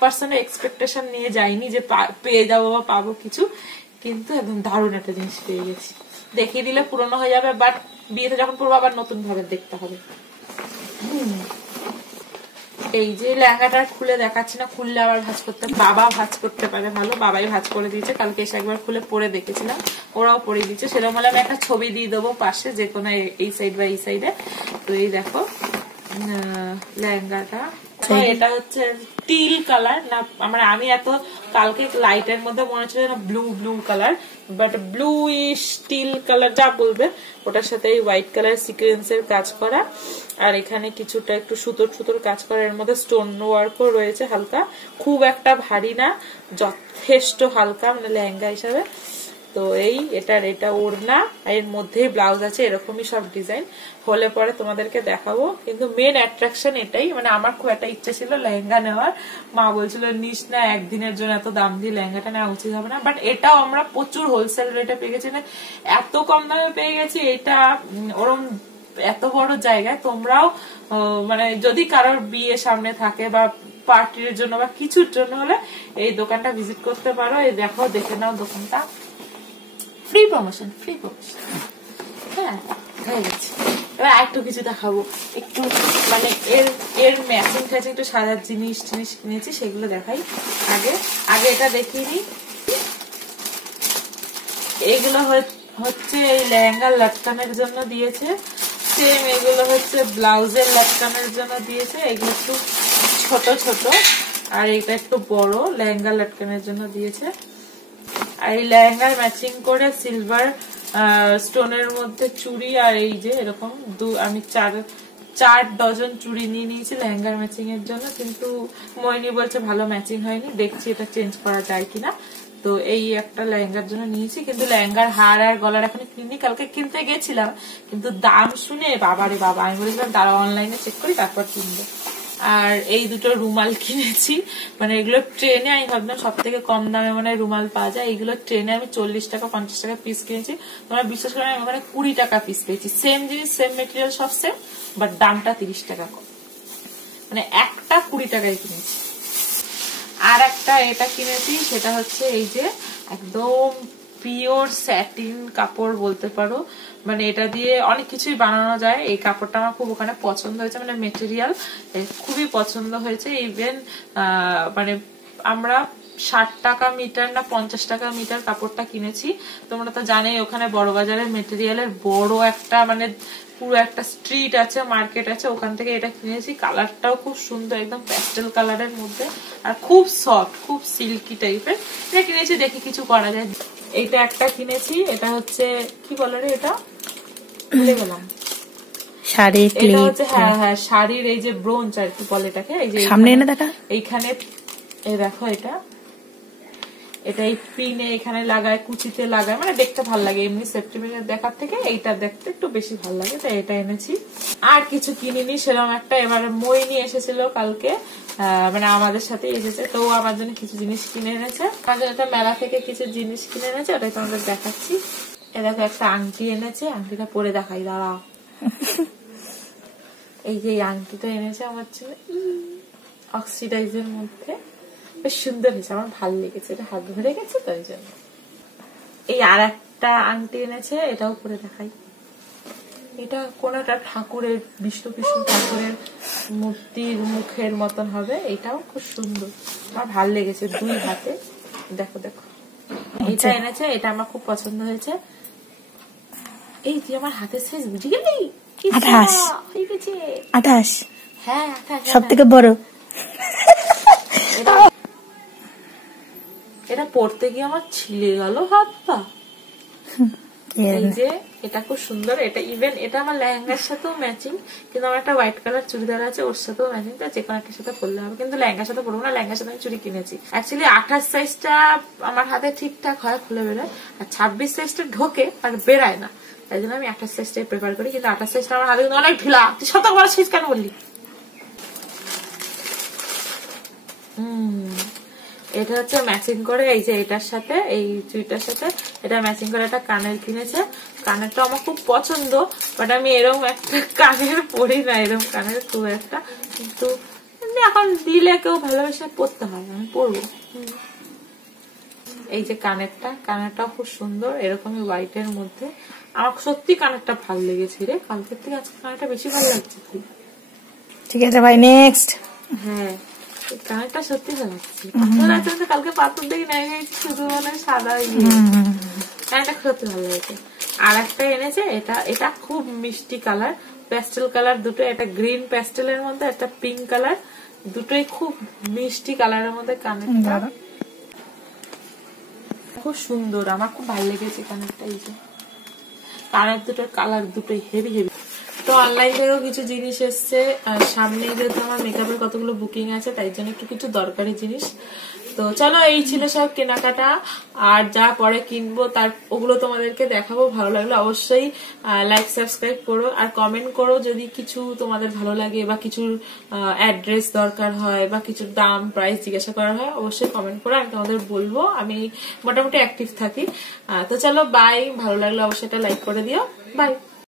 1% expectation নিয়ে যাইনি যে পেয়ে যাবো বা পাবো কিছু, কিন্তু একদম দারুণ একটা জিনিস পেয়ে গেছি। দেখিয়ে দিলে পুরনো হয়ে যাবে, বাট বিয়েতে যখন পরবো আবার নতুন ভাবে দেখতে হবে। এই যে লেহেঙ্গাটা খুলে দেখাচ্ছি না, খুললে আবার ভাঁজ করতে, বাবা ভাঁজ করতে পারে ভালো, বাবাই ভাঁজ করে দিয়েছে। কালকে এসে একবার খুলে পরে দেখেছিলাম, ওরাও পরে দিচ্ছে। সেরকম হলে আমি একটা ছবি দিয়ে দেবো পাশে, যে কোনো এই সাইড বা এই সাইডে। তো এই দেখো লেহেঙ্গাটা, এটা হচ্ছে টিল কালার না, আমি এত কালকে লাইটের মধ্যে মনে হচ্ছে না ব্লু কালার, বাট ব্লু ইশ টিল কালার যা বলবে, ওটার সাথে এই হোয়াইট কালার সিকোয়েন্সের কাজ করা, আর এখানে কিছুটা একটু সুতোর কাজ করা, এর মধ্যে স্টোন ওয়ার্কও রয়েছে হালকা, খুব একটা ভারী না, যথেষ্ট হালকা মানে লেহেঙ্গা হিসাবে। তো এটা ওড়না, এর মধ্যেই ব্লাউজ আছে, এরকমই সব ডিজাইন। হলে পরে তোমাদেরকে দেখাবো, কিন্তু মেন অ্যাট্রাকশন এটাই। মানে আমার খুব একটা ইচ্ছে ছিল লেহেঙ্গা নেওয়ার, মা বলছিল নিস না, একদিনের জন্য এত দাম দিয়ে লেহেঙ্গাটা নেওয়া উচিত হবে না, বাট এটাও আমরা প্রচুর হোলসেল রেটে পেয়ে গেছি, এত কম দামে পেয়ে গেছি। এটা ওরম এত বড় জায়গায় তোমরাও মানে যদি কারোর বিয়ে সামনে থাকে বা পার্টির জন্য বা কিছুর জন্য হলে এই দোকানটা ভিজিট করতে পারো। এই দেখো, দেখে নাও দোকানটা, ফ্রি প্রমোশন। হ্যাঁ, হয়ে গেছে। এবার একটু কিছু দেখাবো, একটু মানে এর ম্যাচিং ফ্যাচিং একটু সাজার জিনিস কিনেছি, সেগুলো দেখাই। আগে এটা দেখিয়ে নি। এগুলো হচ্ছে এই লেহেঙ্গার লটকানের জন্য দিয়েছে, সেম এগুলো হচ্ছে ব্লাউজের লটকানের জন্য দিয়েছে। এগুলো একটু ছোট আর এটা একটু বড়, লেহেঙ্গা লটকানের জন্য দিয়েছে। আর এই লেহেঙ্গার ম্যাচিং করে সিলভার স্টোনের মধ্যে চুড়ি, আর এই যে এরকম আমি 4 ডজন চুড়ি নিয়ে নিয়েছি লেহেঙ্গার ম্যাচিং এর জন্য, কিন্তু মইনি বলছে ভালো ম্যাচিং হয়নি, দেখছি এটা চেঞ্জ করা যায় কিনা। তো এই একটা লেহেঙ্গার জন্য নিয়েছি, কিন্তু লেহেঙ্গার হার আর গলার এখন কিনি, কালকে কিনতে গেছিলাম, কিন্তু দাম শুনে বাবারে বাবা, আমি বলেছিলাম তারা অনলাইনে চেক করি তারপর কিনবো। আর এই দুটো রুমাল কিনেছি, মানে এগুলো ট্রেনে, আমি ভাবলাম সব থেকে কম দামে মানে রুমাল পাওয়া যায়, এইগুলো ট্রেনে আমি 40 টাকা 50 টাকা পিস কিনেছি। তোমরা বিশ্বাস করে আমি ওখানে 20 টাকা পিস পেয়েছি, সেম জিনিস সেম মেটেরিয়াল সব সেম, বাট দামটা 30 টাকা কম, মানে একটা 20 টাকায় কিনেছি। আর একটা এটা কিনেছি, সেটা হচ্ছে এই যে একদম পিওর স্যাটিন কাপড় বলতে পারো, মানে এটা দিয়ে অনেক কিছুই বানানো যায়। এই কাপড়টা আমার খুব ওখানে পছন্দ হয়েছে, মানে মেটেরিয়াল খুবই পছন্দ হয়েছে। ইভেন মানে আমরা 60 টাকা মিটার না 50 টাকা মিটার কাপড়টা কিনেছি। তোমরা তো জানোই ওখানে বড় বাজারের মেটেরিয়ালের বড় একটা মানে পুরো একটা স্ট্রিট আছে, মার্কেট আছে, ওখান থেকে এটা কিনেছি। কালারটাও খুব সুন্দর, একদম প্যাস্টেল কালারের মধ্যে, আর খুব সফট, খুব সিল্কি টাইপের। এটা কিনেছি, দেখি কিছু করা যায়। এইটা একটা কিনেছি, এটা হচ্ছে কি বলে রে, এটা ভুলে গেলাম, শাড়ি, এটা হচ্ছে হ্যাঁ শাড়ির এই যে ব্রোঞ্জ আর কি বলে এটাকে, এই যে সামনে এনে দেখা, এইখানে এই দেখো, এটা এই পিনে এখানে লাগায়, কুচিতে লাগায়, মানে দেখতে ভালো লাগে। এমনি সেপ্টেম্বর দেখার থেকে এইটা দেখতে একটু বেশি ভালো লাগে, তাই এটা এনেছি। আর কিছু কিনিনি সেরকম একটা। এবারে মইনি এসেছিল কালকে, মানে আমাদের সাথে এসেছে, তো আমার জন্য কিছু জিনিস কিনে এনেছে, আমার জন্য মেলা থেকে কিছু জিনিস কিনে এনেছে, ওটাই তোমাদের দেখাচ্ছি। এ দেখো, একটা আংটি এনেছে, আংটিটা পরে দেখাই, দাঁড়াও। এই যে আংটিটা এনেছে আমার ছেলে, অক্সিডাইজের মধ্যে, বেশ সুন্দর হয়েছে, আমার ভালো লেগেছে, এটা হাত ধরে গেছে তো, এই জন্য। এই আর একটা আংটি এনেছে, এটাও পরে দেখাই। এটা কোন একটা ঠাকুরের, বিষ্ণু ঠাকুরের মূর্তির মুখের মতন হবে, এটাও খুব সুন্দর, আমার ভালো লেগেছে, 2 হাতে। দেখো এটা এনেছে, এটা আমার খুব পছন্দ হয়েছে। এই তুই আমার হাতের সাইজ বুঝে গেলি? 28, হ্যাঁ 28, সব থেকে বড়। এটা পড়তে গিয়ে আমার ছিলে গেল হাত পা। এই যে এটা খুব সুন্দর, এটা ইভেন এটা আমার লেহেঙ্গার সাথেও ম্যাচিং, কিন্তু আমার একটা হোয়াইট কালার চুড়িদার আছে, ওর সাথেও ম্যাচিং, যে কোনো একটা সাথে পরলে হবে, কিন্তু লেহেঙ্গার সাথে পরবো না, লেহেঙ্গার সাথে আমি চুড়ি কিনেছি। অ্যাকচুয়ালি 28 সাইজটা আমার হাতে ঠিকঠাক হয়, খুলে বেরোয়, আর 26 সাইজটা ঢোকে আর বেরায় না, তাই জন্য আমি 28 সাইজটাই প্রেফার করি। কিন্তু 28 সাইজটা আমার হাতে কিন্তু অনেক ঢিলা। তুই শত বড় সাইজ কেন বললি? এটা হচ্ছে ম্যাচিং করে, এই যে এটার সাথে, এই চুড়িটার সাথে এটা ম্যাচিং করে একটা কানের কিনেছে। কানেরটা আমার খুব পছন্দ, বাট আমি এরকম একটা কানের পরি না, এরকম কানের খুব একটা, কিন্তু এমনি এখন দিলে কেউ ভালোবেসে পরতে হয়, আমি পরবো। এই যে কানেরটা খুব সুন্দর, এরকমই হোয়াইটের মধ্যে। আমার সত্যি কানেরটা ভালো লেগেছে রে, কালকের থেকে আজকে কানেরটা বেশি ভালো লাগছে। ঠিক আছে ভাই, নেক্সট। হ্যাঁ, কানেরটা সত্যি ভালো লাগছে। কালকে পাথর দেখি নাই শুধু মানে সাদা কানেরটা সত্যি ভালো লেগেছে। আর একটা এনেছে, এটা খুব মিষ্টি কালার, প্যাস্টেল কালার দুটো, একটা গ্রিন প্যাস্টেলের মধ্যে, একটা পিঙ্ক কালার, দুটোই খুব মিষ্টি কালারের মধ্যে। কানেরটা খুব সুন্দর, আমার খুব ভালো লেগেছে কানেরটা। এই যে কানের দুটোর কালার দুটোই হেভি হেভি। তো অনলাইন থেকেও কিছু জিনিস এসছে, সামনে যেহেতু আমার মেকআপের কতগুলো বুকিং আছে, তাই জন্য একটু কিছু দরকারি জিনিস। তো চলো, এই ছিল সব কেনাকাটা। আর যা পরে কিনবো তার ওগুলো তোমাদেরকে দেখাবো। ভালো লাগলে অবশ্যই লাইক সাবস্ক্রাইব করো, আর কমেন্ট করো যদি কিছু তোমাদের ভালো লাগে, বা কিছুর অ্যাড্রেস দরকার হয়, বা কিছুর দাম প্রাইস জিজ্ঞাসা করার হয়, অবশ্যই কমেন্ট করো, আমি তোমাদের বলবো। আমি মোটামুটি অ্যাক্টিভ থাকি। তো চলো, বাই। ভালো লাগলে অবশ্যই একটা লাইক করে দিও। বাই।